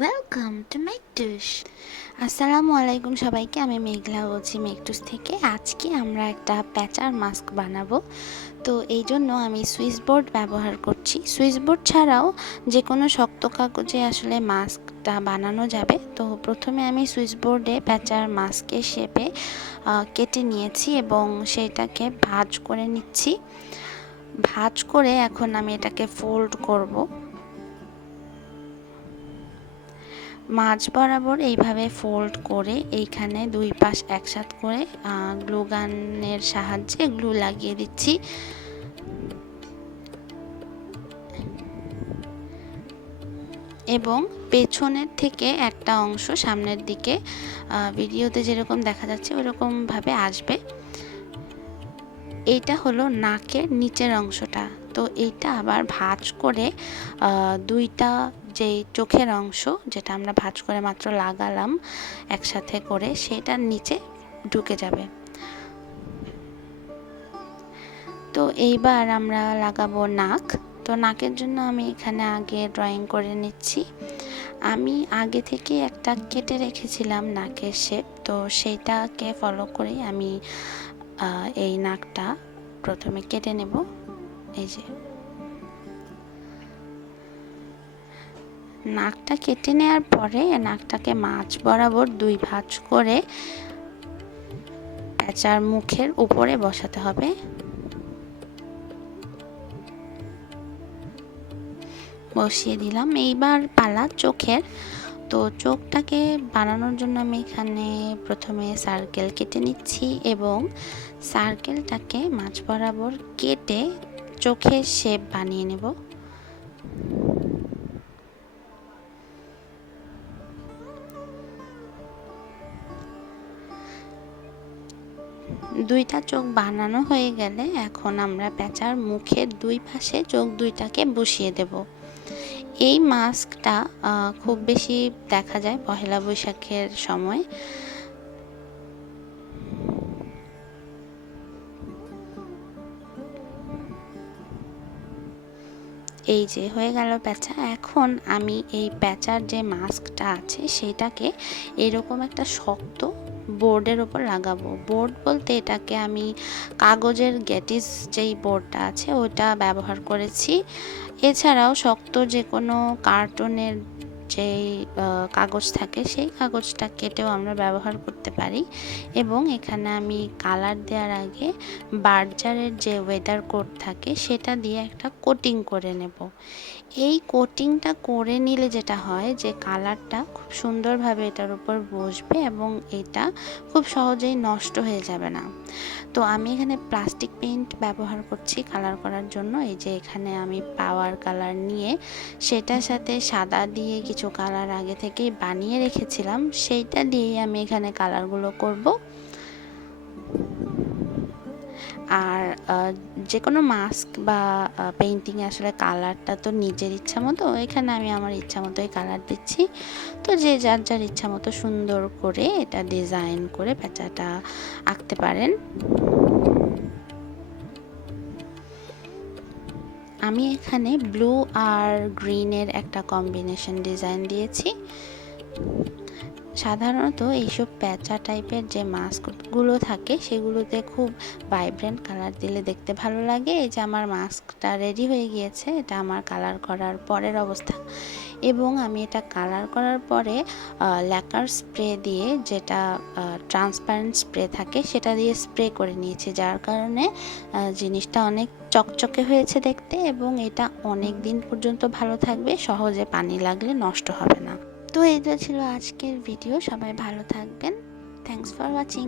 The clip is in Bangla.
Welcome to মেকটুস। আসসালামু আলাইকুম সবাইকে, আমি মেঘলা বলছি মেকটুস থেকে। আজকে আমরা একটা প্যাঁচার মাস্ক বানাবো। তো এই জন্য আমি সুইচ বোর্ড ব্যবহার করছি। সুইচ বোর্ড ছাড়াও যে কোনো শক্ত কাগজে আসলে মাস্কটা বানানো যাবে। তো প্রথমে আমি সুইচ বোর্ডে প্যাঁচার মাস্কের শেপে কেটে নিয়েছি এবং সেইটাকে ভাঁজ করে নিচ্ছি। ভাঁজ করে এখন আমি এটাকে ফোল্ড করব। মাঝ বরাবর এইভাবে ফোল্ড করে এইখানে দুই পাশ একসাথ করে গ্লু গানের সাহায্যে গ্লু লাগিয়ে দিচ্ছি। এবং পেছনের থেকে একটা অংশ সামনের দিকে ভিডিওতে যেরকম দেখা যাচ্ছে ওরকমভাবে আসবে। এইটা হলো নাকের নিচের অংশটা। তো এইটা আবার ভাঁজ করে দুইটা যে চোখের অংশ যেটা আমরা ভাঁজ করে মাত্র লাগালাম একসাথে করে, সেটার নিচে ঢুকে যাবে। তো এইবার আমরা লাগাবো নাক। তো নাকের জন্য আমি এখানে আগে ড্রয়িং করে নিচ্ছি। আমি আগে থেকে একটা কেটে রেখেছিলাম নাকের শেপ, তো সেইটাকে ফলো করে আমি এই নাকটা প্রথমে কেটে নেব। এই যে নাকটা কেটে নেওয়ার পরে নাকটাকে মাঝ বরাবর দুই ভাঁজ করে প্যাঁচার মুখের উপরে বসাতে হবে। বসিয়ে দিলাম। এইবার পালা চোখের। তো চোখটাকে বানানোর জন্য আমি এখানে প্রথমে সার্কেল কেটে নিচ্ছি এবং সার্কেলটাকে মাঝ বরাবর কেটে চোখের শেপ বানিয়ে নেব। দুইটা চোখ বানানো হয়ে গেলে এখন আমরা প্যাঁচার মুখের দুই পাশে চোখ দুইটাকে বসিয়ে দেব। এই মাস্কটা খুব বেশি দেখা যায় পহেলা বৈশাখের সময়। এই যে হয়ে গেল প্যাঁচা। এখন আমি এই প্যাঁচার যে মাস্কটা আছে সেটাকে এরকম একটা শক্ত বোর্ডের ওপর লাগাবো। বোর্ড বলতে এটাকে আমি কাগজের গ্যাটিস যেই বোর্ডটা আছে ওটা ব্যবহার করেছি। এছাড়াও শক্ত যে কোনো কার্টুনের যেই কাগজ থাকে সেই কাগজটা কেটেও আমরা ব্যবহার করতে পারি। এবং এখানে আমি কালার দেওয়ার আগে বার্জারের যে ওয়েদার কোট থাকে সেটা দিয়ে একটা কোটিং করে নেব। এই কোটিংটা করে নিলে যেটা হয় যে কালারটা খুব সুন্দরভাবে এটার উপর বসবে এবং এটা খুব সহজেই নষ্ট হয়ে যাবে না। তো আমি এখানে প্লাস্টিক পেইন্ট ব্যবহার করছি কালার করার জন্য। এই যে এখানে আমি পাওয়ার কালার নিয়ে সেটার সাথে সাদা দিয়ে কিছু কালার আগে থেকেই বানিয়ে রেখেছিলাম, সেইটা দিয়েই আমি এখানে কালারগুলো করব। আর যে কোনো মাস্ক বা পেইন্টিংয়ে আসলে কালারটা তো নিজের ইচ্ছা মতো, এখানে আমি আমার ইচ্ছা মতোই কালার দিচ্ছি। তো যে যার যার ইচ্ছা মতো সুন্দর করে এটা ডিজাইন করে প্যাঁচাটা আঁকতে পারেন। আমি এখানে ব্লু আর গ্রিনের একটা কম্বিনেশন ডিজাইন দিয়েছি। সাধারণত এইসব প্যাঁচা টাইপের যে মাস্কগুলো থাকে সেগুলোতে খুব ভাইব্রেন্ট কালার দিলে দেখতে ভালো লাগে। এই যে আমার মাস্কটা রেডি হয়ে গিয়েছে, এটা আমার কালার করার পরের অবস্থা। এবং আমি এটা কালার করার পরে ল্যাকার স্প্রে দিয়ে, যেটা ট্রান্সপারেন্ট স্প্রে থাকে সেটা দিয়ে স্প্রে করে নিয়েছি, যার কারণে জিনিসটা অনেক চকচকে হয়েছে দেখতে এবং এটা অনেক দিন পর্যন্ত ভালো থাকবে, সহজে পানি লাগলে নষ্ট হবে না। তো এটা ছিল আজকের ভিডিও। সবাই ভালো থাকবেন। Thanks for watching.